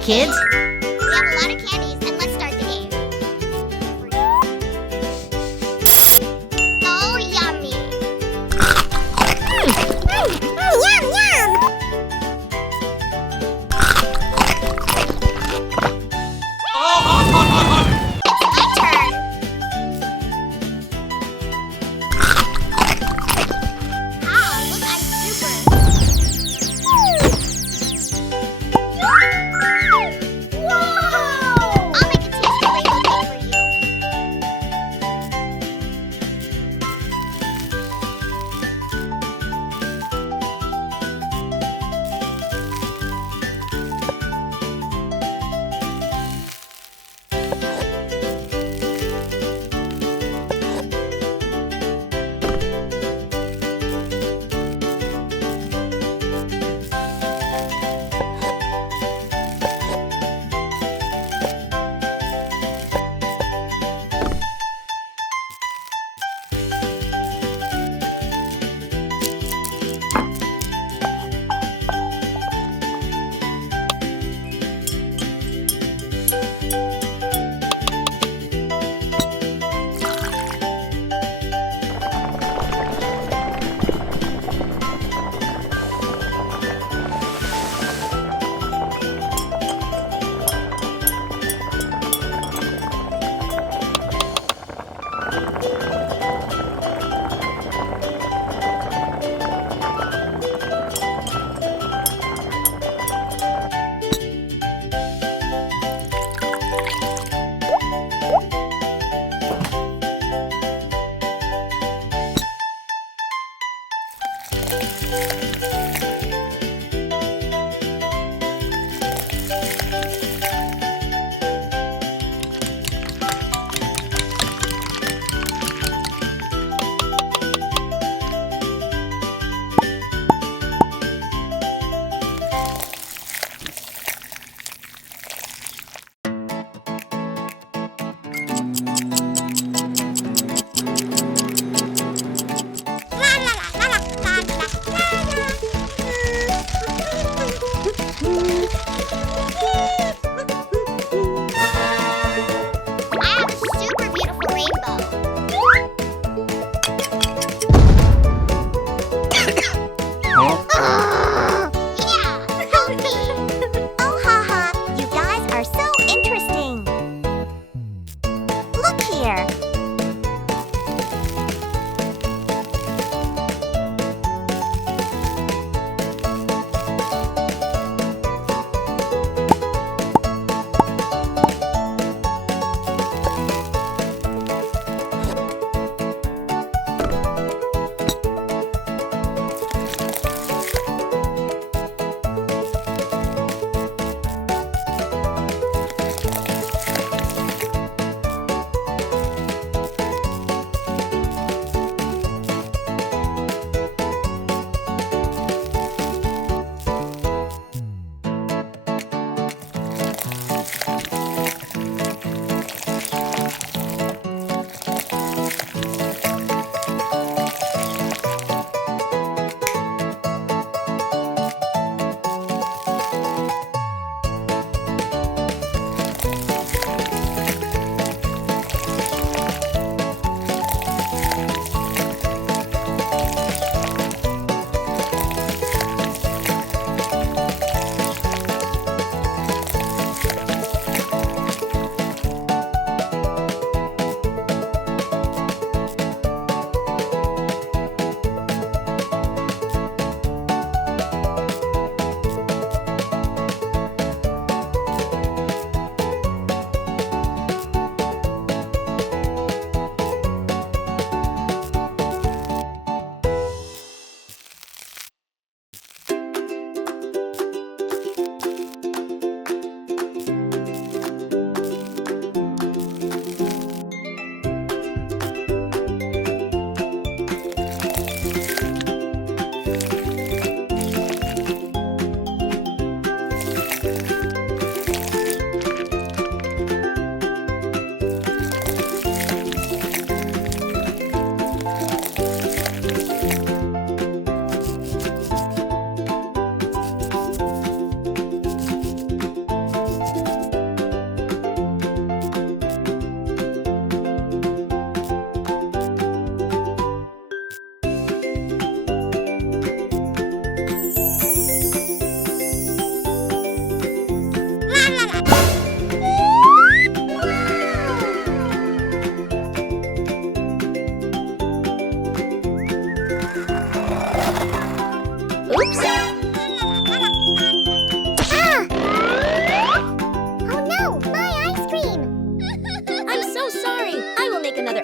kids. We have a lot of candies, and let's start the game. So yummy! Yum, yum! It's my turn! Wow, look, I'm super!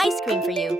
ice cream for you.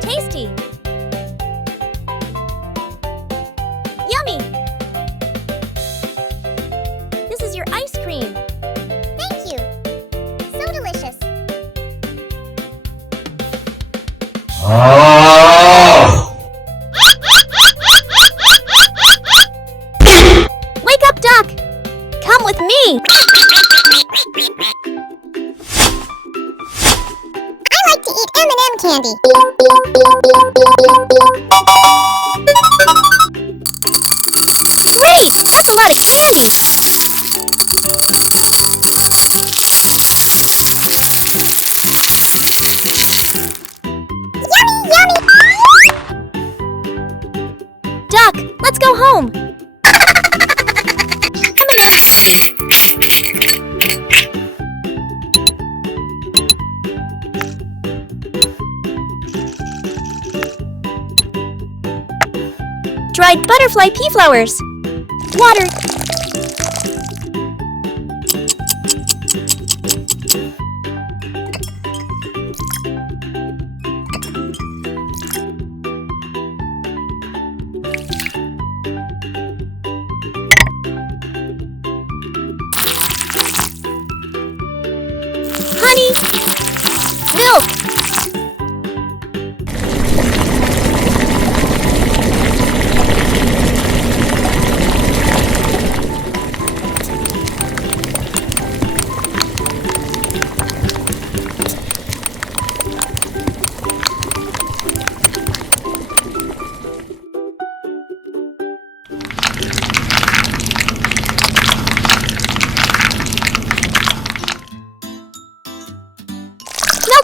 Tasty! Yummy! This is your ice cream. Thank you! So delicious! Wake up, Duck! Come with me! I like to eat M&M candy. Great! That's a lot of candy! Yummy, yummy! Duck, let's go home! M&M candy. Dried butterfly pea flowers. Water.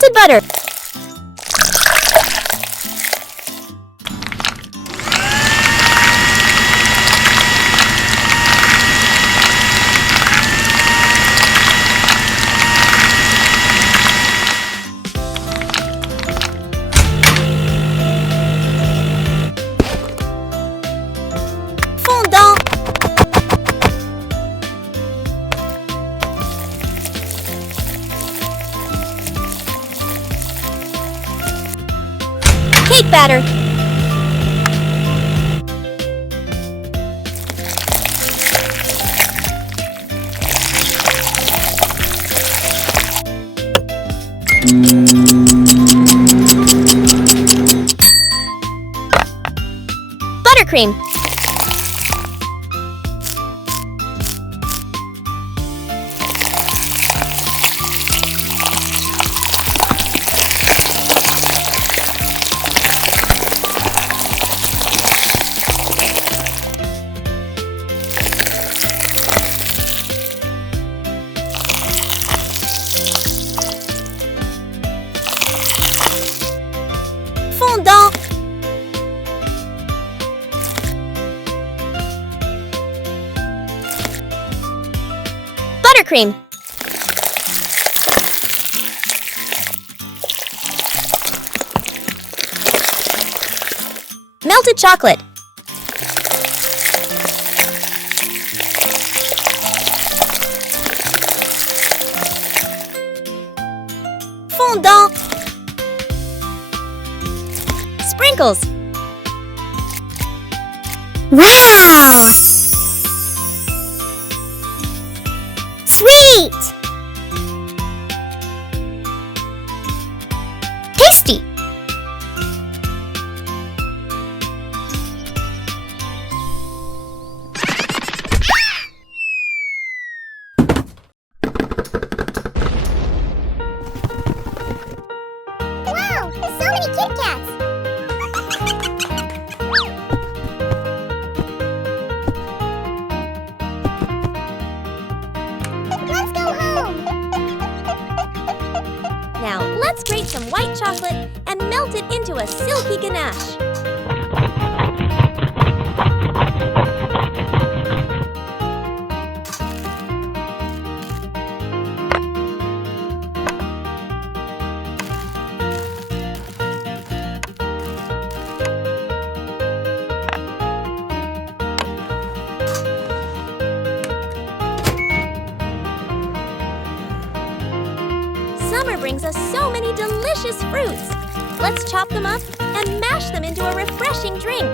melted butter. Fondant. Cake batter. Buttercream. Fondant. Buttercream. Melted chocolate. Fondant. Sprinkles. Wow! Sweet! Tasty! Wow! So many Kit Kats! Let's go home! Now let's grate some white chocolate and melt it into a silky ganache. Summer brings us so many delicious fruits. Let's chop them up and mash them into a refreshing drink.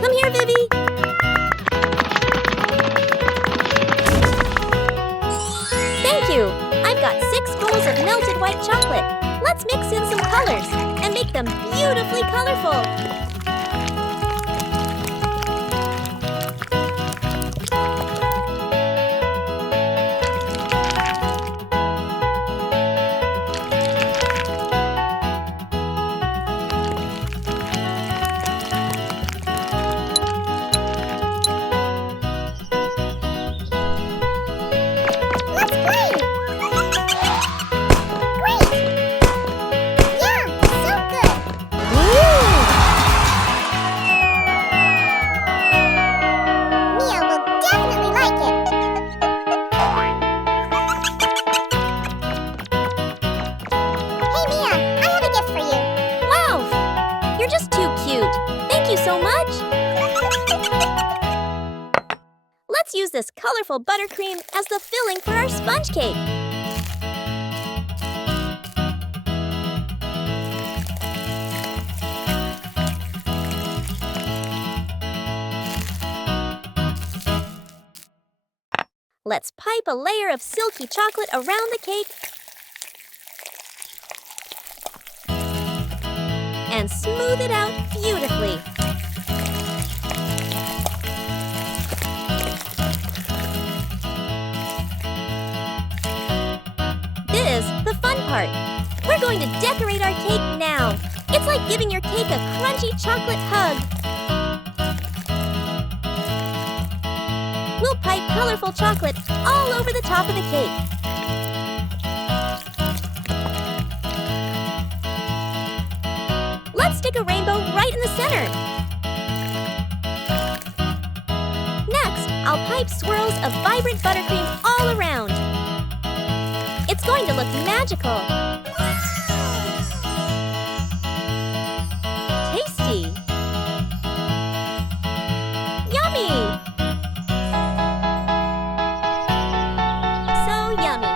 Come here, Vivi. Thank you. I've got 6 bowls of melted white chocolate. Let's mix in some colors and make them beautifully colorful. Let's play! Great! Yeah, so good! Mia will definitely like it! Hey Mia, I have a gift for you! Wow! You're just too cute. Thank you so much. Let's use this colorful buttercream as the filling for our sponge cake. Let's pipe a layer of silky chocolate around the cake. and smooth it out beautifully. This is the fun part. We're going to decorate our cake now. It's like giving your cake a crunchy chocolate hug. We'll pipe colorful chocolate all over the top of the cake. Let's stick a rainbow right in the center. Next, I'll pipe swirls of vibrant buttercream all around. It's going to look magical. Tasty. Yummy. So yummy.